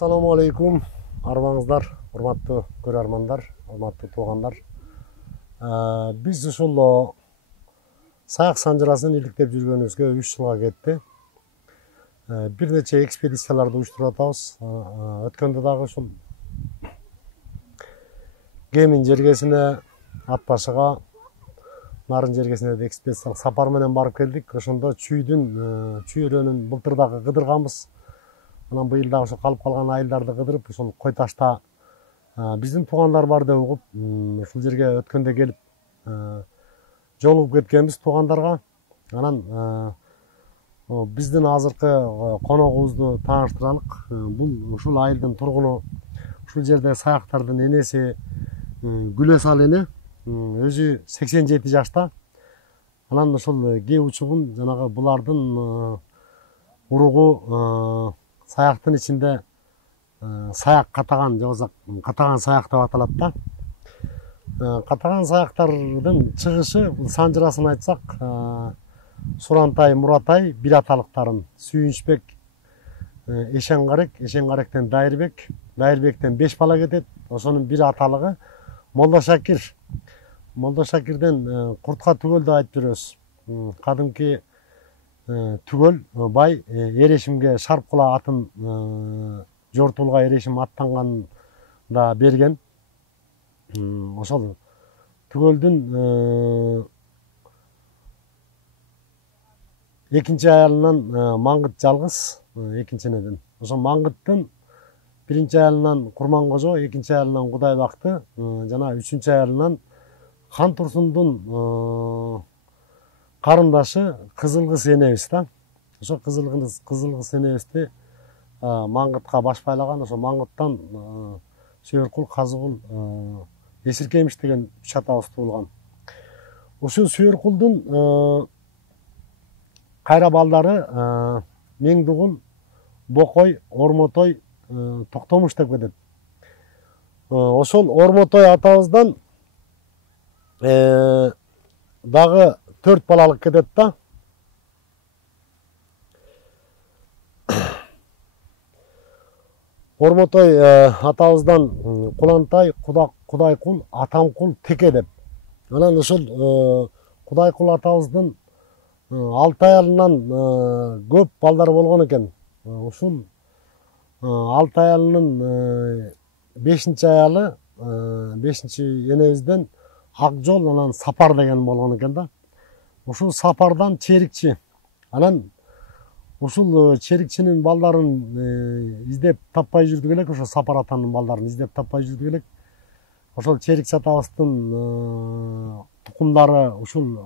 Assalamu alaikum, арбаңыздар, урматтуу көрөрмандар, урматтуу туугандар. Биз ушул саяк санжырасын иликтеп жүргөнүбүзгө 3 жылга кетти. Бир нече экспедицияларды уюштуруп атабыз. Өткөндө дагы ушул Кемин жергесине, Ат башыга, Нарын жергесине экспедициялык сапар менен барып келдик. Ошондо чүйрөнүн былтыр дагы кыдырганбыз. Анан быйыл дагы ошо калып калган айылдарды кыдырып, ошол Кой Ташта биздин туугандар бар деп угуп, ушул жерге өткөндө келип жолугуп кеткенбиз туугандарга. Анан биздин азыркы коногубузду тааныштыралык. Бул ушул айылдын тургуну, ушул жерде саяктардын энеси Гүлөсал эне, өзү 87 жашта. Анан ошол Ке учугун жанагы булардын уругу саяктын ичинде саяк катаган, же болбосо катаган саяк деп аталат да. Катаган саяктардын чыгышы, бул санжырасын айтсак, Сурантай, Муратай бир аталыктарын, Сүйүнчбек, Эшенгарек, Эшенгаректен Дайырбек, Дайырбектен 5 бала кетет. Ошонун бир аталыгы Молдошакир. Молдошакирден Куртка Түгөл деп айтып жүрөбүз. Кадимки Түгөл бай Эрешимге Шарпкула атын жортулга Эрешим аттанганда берген. Ошол Түгөлдүн экинчи аялынан Маңгыт жалгыз, экинчи энеден. Ошо Маңгыттын биринчи аялынан Курмангожо, экинчи аялынан Кудайбакты, жана үчүнчү аялынан Хан Турсундун карындашы Кызылгыс энебиз да. Ошо Кызылгыс энебизди Маңгытка баш байлаган, ошо Маңгыттан Сүйөркул, Казыгул, Эсиркемиш деген 3 атабыз туулган. Ушул Сүйөркулдун кайра балдары Меңдугул, Бокой, Ормотой, Токтомуш деп кетет. Ошол Ормотой атабыздан дагы 4 балалык кетет да. Ормотой атабыздан Кулантай, Кудайкул, Атамкул, Теке деп. Анан ошол Кудайкул атабыздын 6 аялынан көп балдары болгон экен. Ушул 6 аялынын 5-чи аялы, 5-чи энебизден Акжол, анан Сапар деген болгон экен да. Ушул Сапардан Черикчи. Анан ушул Черикчинин балдарын издеп таппай жүрдүк элек, ошо Сапар атанын балдарын издеп таппай жүрдүк элек. Ошол Черикчи атабыздын тукумдары ушул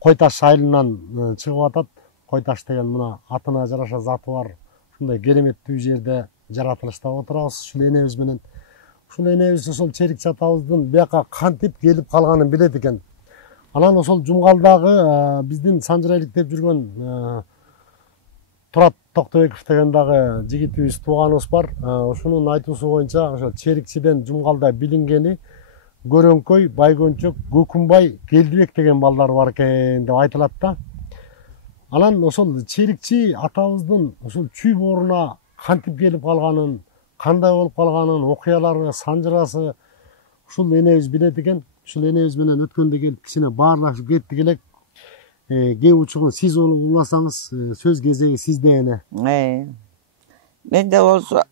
Кой Таш айылынан чыгып атат. Кой Таш деген мына атына жараша заты бар. Ушундай кереметтүү жерде жаратылышта отурабыз ушул энебиз менен. Ушул энебиз ошол Черикчи атабыздын бияка кантип келип калганын билет экен. Анан ошол Жумгалдагы биздин санжыра иликтеп жүргөн Турат Токтобеков деген дагы жигитибиз, тууганыбыз бар. Ошонун айтуусу боюнча ошол Черикчиден Жумгалда билингени Көрөңкөй, Байгөнчөк, Көкүнбай, Келдибек деген балдар бар экен деп айтылат да. Анан ошол Черикчи атабыздын ошол чүй бооруна кантип келип калганын, кандай болуп калганын, окуялары, санжырасы ушул энебиз билет экен. Ушул энебиз менен өткөндө келип кичине баарлашып кеттик элек. Ке учугун сиз уласаңыз, сөз кезеги сизде эне. Менде болсо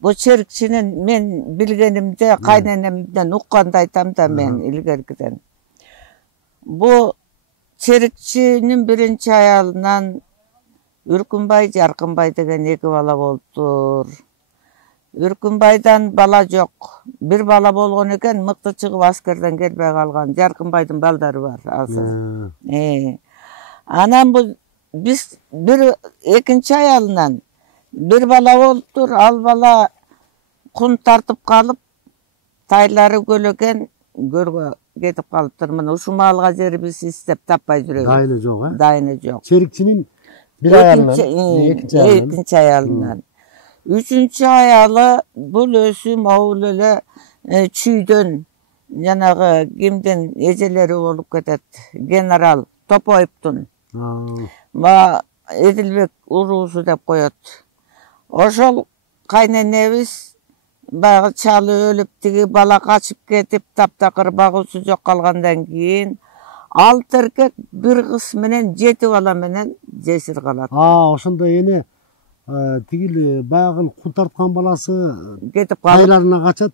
бу Черикчинин мен билгенимде, кайненемден укканды айтам да мен илгеркиден. Бу Черикчинин биринчи аялынан Үркүнбай, Жаркынбай деген 2 бала болуптур. Үркүнбайдан бала жок. Бир бала болгон экен, мыкты чыгып аскерден келбей калган. Жаркынбайдын балдары бар азыр. Анан бул биз экинчи аялынан бир бала болуптур. Ал бала кун тартып калып, тайлары көлөген, көргө кетип калыптыр. Мына ушул маалга жери биз издеп таппай жүрөбүз. Дайыны жок, Дайыны жок. Черикчинин бир аялынан, экинчи аялынан. Үчүнчү аялы бул өзү могул эле чүйдөн, жанагы кимдин эжелери болуп кетет. Генерал Топоевдун. Эдилбек уруусу деп коет. Ошол кайненебиз баягы чалы өлүп тиги бала качып кетип таптакыр багуусу жок калгандан кийин 6 эркек бир кыз менен 7 бала менен жесир калат. Ошондо эне тигил баягы кул тарткан баласы Кетип калып кайларына качат.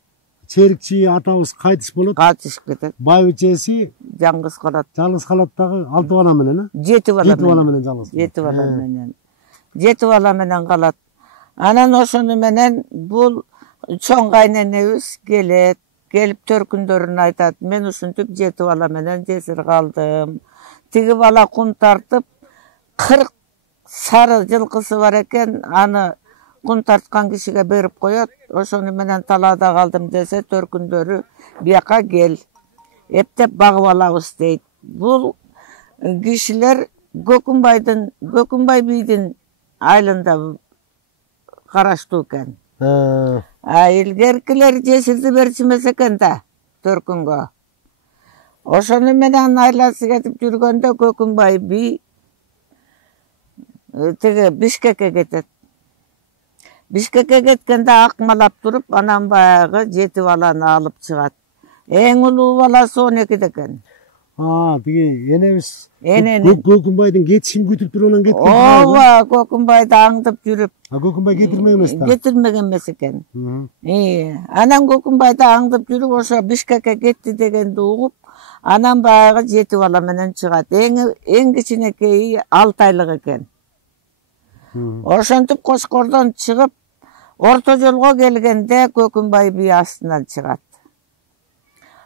Черикчи атабыз кайтыш болот. катышып кетет. Байбичеси Жалгыз калат. жалгыз калат дагы 6 бала менен, 7 бала 7 бала менен жалгыз. 7 бала менен. 7 бала менен калат. Анан ошону менен бул чоң кайненебиз келет. Келип төркүндөрүн айтат. Мен ушинтип 7 бала менен жесир калдым. Тиги бала кун тартып 40 сары жылкысы бар экен. Аны кун тарткан кишиге берип коет. Ошону менен талаада калдым десе төркүндөрү бияка кел. Эптеп багып алабыз дейт. Бул кишилер Көкүнбай бийдин айылында караштуу экен. Илгеркилер жесирди беришмес экен да төркүнгө. Ошону менен айласы кетип жүргөндө Көкүнбай би тиги Бишкекке кетет. Бишкекке кеткенде акмалап туруп, анан баягы 7 баланы алып чыгат. Эң улуу баласы 12 экен. Тиги энебиз Көкүнбайдын кетишин күтүп тургандан кеткен. Ооба, Көкүнбайды аңдып жүрүп. Көкүнбай кетирмеген эмес да. Кетирмеген эмес экен. Анан Көкүнбайды аңдып жүрүп, ошо Бишкекке кетти дегенди угуп, анан баягы 7 бала менен чыгат. Эң кичинекейи 6 айлык экен. Ошентип Кошкордон чыгып, орто жолго келгенде Көкүнбай би астынан чыгат.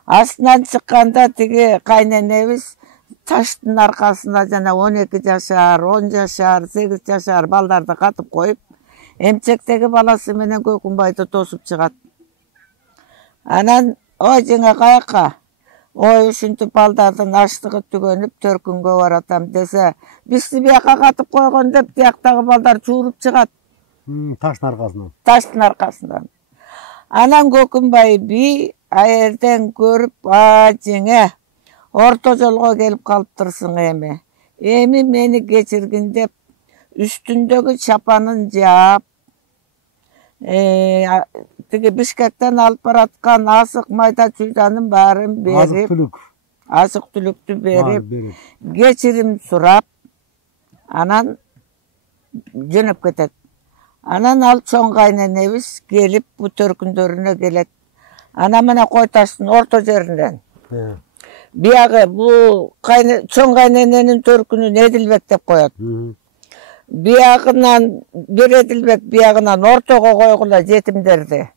Астынан чыкканда тиги кайненебиз таштын аркасына жана 12 жашар, 10 жашар, 8 жашар балдарды катып коюп, эмчектеги баласы менен Көкүнбайды тосуп чыгат. Анан, ой жеңе каяка? Ой ушинтип балдардын аштыгы түгөнүп төркүнгө баратам десе, бизди бияка катып койгон деп тияктагы балдар чууруп чыгат. Таштын аркасынан. Таштын аркасынан. Анан Көкүнбай би аерден көрүп, жеңе, орто жолго келип калыптырсың эми. Эми мени кечиргин деп, үстүндөгү чапанын жаап, тиги Бишкектен алып бараткан асык майда чүйданын баарын берип, азык түлүктү берип, кечирим сурап, анан жөнөп кетет. Анан ал чоң кайненебиз келип бу төркүндөрүнө келет. Анан мына Койташтын орто жеринен. Биягы бу чоң кайнененин төркүнүн Эдилбек деп коет. Биягынан бир Эдилбек, биягынан ортого койгула жетимдерди.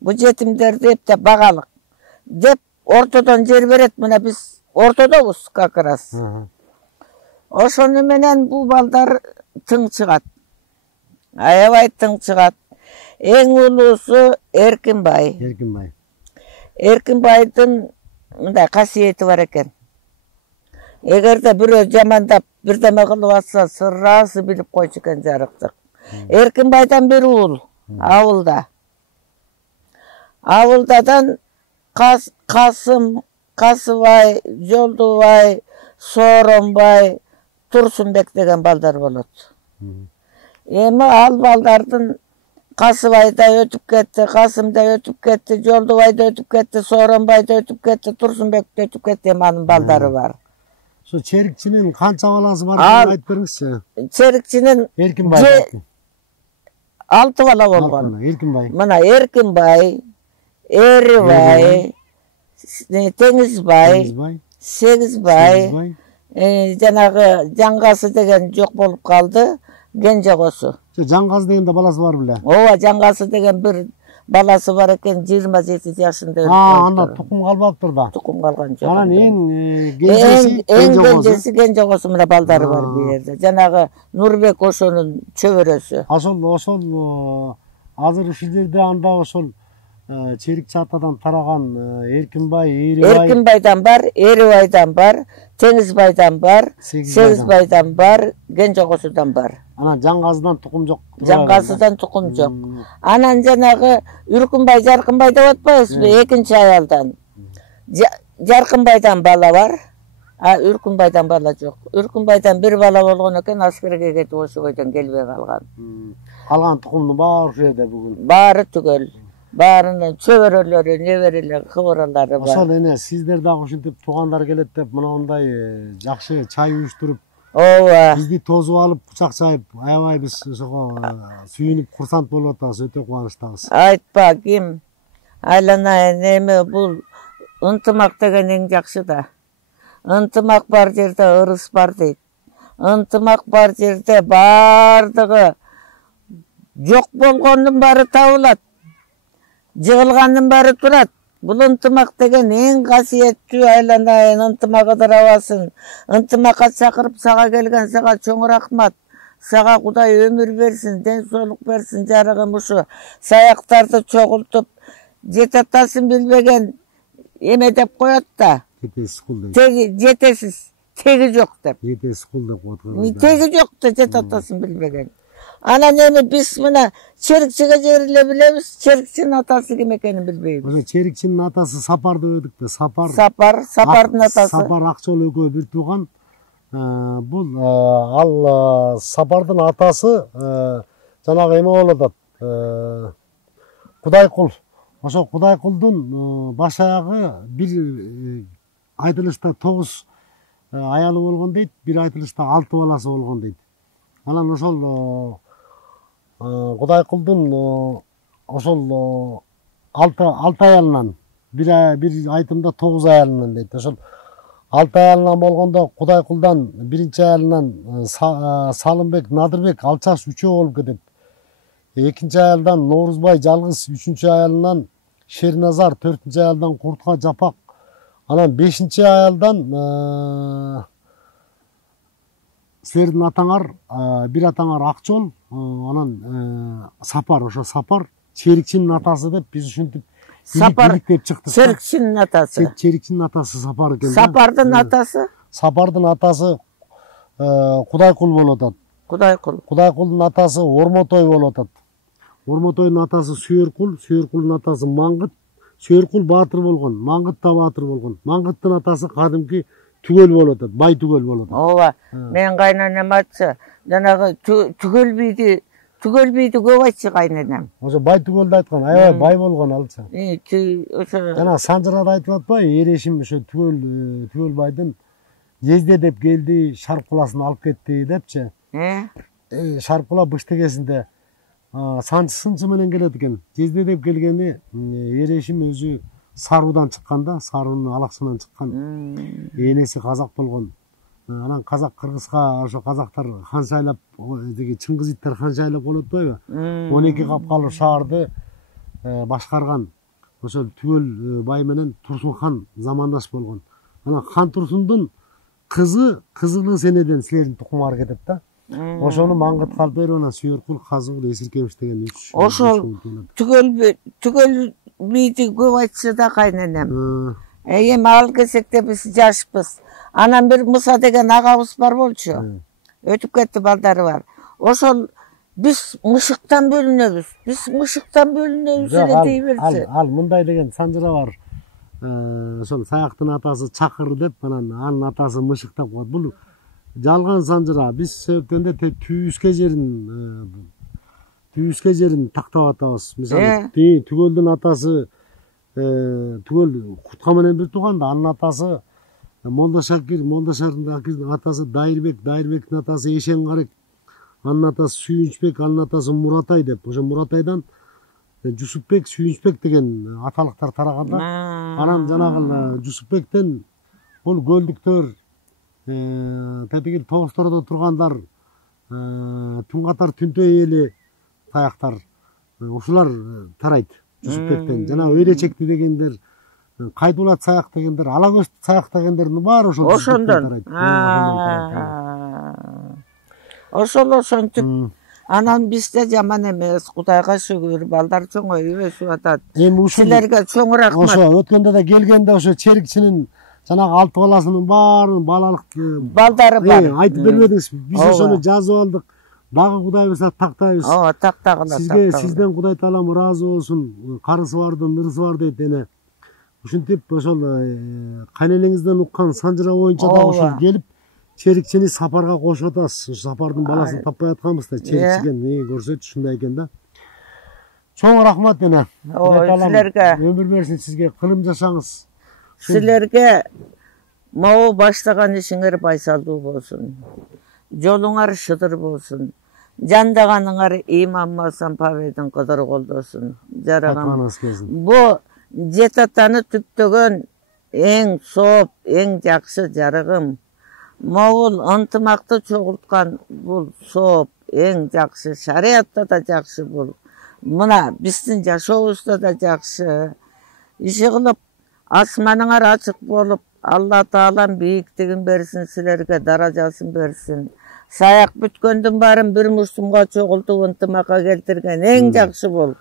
Бу жетимдерди эптеп багалык деп ортодон жер берет. Мына биз ортодобуз как раз. Ошону менен бу балдар тың чыгат. Аябай тың чыгат. Эң улуусу Эркинбай. Эркинбайдын мындай касиети бар экен. Эгерде бирөө жамандап бирдеме кылып атса, сырасы билип койчу экен жарыктык. Эркинбайдан бир уул авылда. Авылдадан Касым, Касыбай, Жолдубай, Сооронбай, Турсунбек деген балдар болот. Эми ал балдардын Касыбайда өтүп кетти, Касымда өтүп кетти, Жолдубайда өтүп кетти, Сооронбайда өтүп кетти, Турсунбекте өтүп кетти, эми анын балдары бар. Ошо черикчинин канча баласы бар экенин айтып бериңизчи. Черикчинин Эркинбай 6 бала болгон. Мына Эркинбай, Эрибай, Теңизбай, Сегизбай, жанагы Жаңгасы деген жок болуп калды, Кенжегосу. Жаңгасы дегенде баласы бар беле? Ооба, Жаңгасы деген бир баласы бар экен, 27 жашында өлүп калды. Анда тукум калбаптыр да. Тукум калган жок. Анан эң кенжеси Кенжегосу менен балдары бар бу жерде. Жанагы Нурбек ошонун чөбөрөсү. Ошол азыр ушул жерде анда ошол черикчи атадан тараган Эркинбай, Эрибай. Эркинбайдан бар, Эрибайдан бар, Теңизбайдан бар, Сегизбайдан бар, Кенжегосудан бар. Анан Жаңгасыдан тукум жок. Жаңгасыдан тукум жок. Анан жанагы Үркүнбай, Жаркынбай деп атпайбызбы, экинчи аялдан. Жаркынбайдан бала бар. Үркүнбайдан бала жок. Үркүнбайдан bir бала болгон экен, аскерге кетип ошо бойдон келбей калган. Калган тукумдун баары ошол жерде бүгүн. Баары түгөл. Баарынын чөбөрөлөрү, неберелер, кыбыралары бар. Ошол эне сиздер дагы ушинтип туугандар келет деп мындай жакшы чай уюштуруп, Ооба. бизди тосуп алып, кучак чайып, аябай биз ошого сүйүнүп, курсант болуп атабыз, өтө кубанычтабыз. Айтпа, ким? Айланайын, эми бул ынтымак деген эң жакшы да. Ынтымак бар жерде ырыс бар дейт. Ынтымак бар жерде бардыгы жок болгондун баары табылат. Жыгылгандын баары турат. Бул ынтымак деген эң касиеттүү, айланайын, ынтымак ыдырабасын. Ынтымакка чакырып сага келген сага чоң рахмат. Сага Кудай өмүр берсин, ден соолук берсин, жарыгым ушу саяктарды чогултуп, жетатасын билбеген эме деп коет да. Жетесиз кул дейт. Теги жетесиз, теги жок деп. Жетесиз кул деп коет. Теги жок да жетатасын билбеген. Анан эми биз мына Черикчиге жериле билебиз, Черикчинин атасы ким экенин билбейбиз. Ошо Черикчинин атасы Сапар деп өдүк да, Сапар. Сапардын атасы. Сапар Акчол экөө бир тууган. Бул ал Сапардын атасы жанагы эме болот атат. Кудайкул. Ошо Кудайкулдун баш аягы бир айтылышта 9 аялы болгон дейт, бир айтылышта 6 баласы болгон дейт. Анан ошол Кудайкулдун ошол 6 аялынан бир айтымда 9 аялынан дейт. Ошол 6 аялынан болгондо Кудайкулдан биринчи аялынан Салымбек, Надырбек, Алчаш 3 болуп кетет. Экинчи аялдан Норузбай жалгыз, 3-чү аялынан Шерназар, 4-чү аялдан Куртка Жапак, анан 5-чи аялдан силердин атаңар, бир атаңар Акчол, анан Сапар, ошо Сапар Черикчинин атасы деп биз ушинтип бириктеп чыктык. Черикчинин атасы. Черикчинин атасы Сапар экен. Сапардын атасы? Сапардын атасы Кудайкул болуп атат. Кудайкул. Кудайкулдун атасы Ормотой болуп атат. Ормотойдун атасы Сүйөркул, Сүйөркулдун атасы Маңгыт. Сүйөркул баатыр болгон, Маңгыт да баатыр болгон. Маңгыттын атасы кадимки Түгөл болуп атат, Бай Түгөл болуп атат. Ооба, мен кайнанам айтчы, жанагы Түгөл бийди көп айтчы кайнанам. Ошо Бай Түгөлдү айткан, аябай бай болгон алчы. Ошо жана Санжырада айтып атпайбы, Эрешим ошо Түгөл байдын жезде деп келди, Шарпкуласын алып кетти депчи. Шарпкула быштыгесинде санчысынчы менен келет экен. Жезде деп келгени Эрешим өзү Саруудан чыккан да, Саруунун алаксынан чыккан. Энеси казак болгон. Анан казак кыргызга ошо казактар хан шайлап, Чыңгызиттер хан шайлап болуп атпайбы? 12 капкалуу шаарды башкарган. Ошол Түгөл бай менен Турсун хан замандаш болгон. Анан хан Турсундун кызы Кызылы Сенеден силердин тукумуңар кетет да. Ошону Маңгыт Калперов менен Сүйөркул, Казыбул, Эсиркебиш деген 3. Ошол Түгөл бийди көп айтчы да кайненем. Эми ал кезекте биз жашпыз. Анан бир Муса деген агабыз бар болчу. Өтүп кетти, балдары бар. Ошол биз мышыктан бөлүнөбүз. Эле дей берчи. Ал мындай деген Санжыра бар. Ошол Саяктын атасы Чакыр деп, анын атасы Мышык деп коет. Бул жалган Санжыра. Биз себептенде түйүскө жерин тактап атабыз. Мисалы, Түгөлдүн атасы Түгөл Кутка менен бир тууган да, анын атасы Молдашакирдин атасы Дайырбек, Дайырбектин атасы Эшенгарек, анын атасы Сүйүнчбек, анын атасы Муратай деп. Ошо Муратайдан Жусупбек, Сүйүнчбек деген аталыктар тараган да. Анан жанагы Жусупбектен бул көлдүктөр, тетиги тоостордо тургандар, түн катар түнтөй эли таяктар, ушулар тарайт Жусупбектен. Жана Өйречекти дегендер, Кайдулат саяк дегендер, Алагөз саяк дегендердин баары ошондон тарайт. Ошентип. Анан бизде жаман эмес, Кудайга шүгүр, балдар чоңоюп өсүп атат. Силерге чоң рахмат. Ошо өткөндө да келгенде ошо Черикчинин жанагы 6 баласынын баарын балалык балдары бар. Айтып бербедиңиз. Биз ошону жазып алдык. Дагы Кудай берсе тактайбыз. Ооба, тактагыла. Сизден Кудай таалам ыраазы болсун. Карысы бардын, нырсы бар дейт эне. ушинтип ошол кайненеңизден уккан санжыра боюнча да ошол Ооба. келип черикчини сапарга кошуп атасыз. Ушу сапардын баласын таппай атканбыз да, черикчиген эмне көрсөтчү ушундай экен да. Чоң рахмат эне. Силерге Өмүр берсин сизге, кылым жашаңыз. силерге могу баштаган ишиңер байсалдуу болсун. Жолуңар шыдыр болсун. Жандаганыңар имам Масан Павелдин кыдыры колдосун. Жараган. Атаңыз келсин. Бу жет атаны түптөгөн эң сооп, эң жакшы жарыгым. Могул ынтымакты чогулткан бул сооп, эң жакшы. Шариатта да жакшы бул. Мына биздин жашообузда да жакшы. Иши кылып асманыңар ачык болуп, Алла Таалам бийиктигин берсин, силерге даражасын берсин. Саяк бүткөндүн баарын бир мушсумга чогултуп ынтымакка келтирген эң жакшы бул.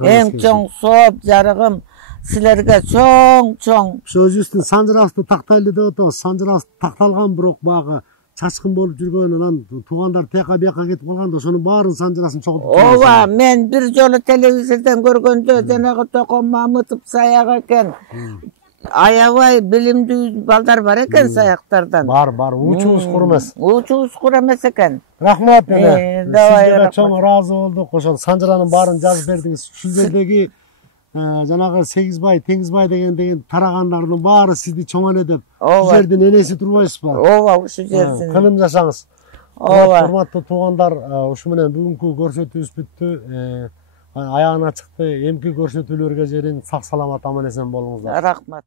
Эң чоң сооп жарыгым, силерге чоң. Өзүбүздүн санжырабызды тактайлы деп атабыз. Санжырабыз такталган, бирок баягы чачкын болуп жүргөн, анан туугандар тияка бияка кетип калганда ошонун баарын санжырасын чогултуп. Ооба, мен бир жолу телевизордон көргөндө жанагы Токон Мамытов саяк экен. Аябай билимдүү балдар бар экен саяктардан. Бар, учубуз кур эмес. Учубуз кур эмес экен. Рахмат эне. Давай, Сизге да рахмат. чоң ыраазы болдук. Ошол санжыранын баарын жазып бердиңиз. Шүлдөрдөгү жанагы Сегизбай, Теңизбай деген тарагандардын баары сизди чоң эне деп. Ушул жердин энеси турбайсызбы? Ооба, ушул жердин. Кылым жашаңыз. Ооба. Урматтуу туугандар, ушу менен бүгүнкү көрсөтүүбүз бүттү. Аягына чыкты. Эмки көрсөтүүлөргө жерин сак саламат аман эсен болуңуздар. Рахмат.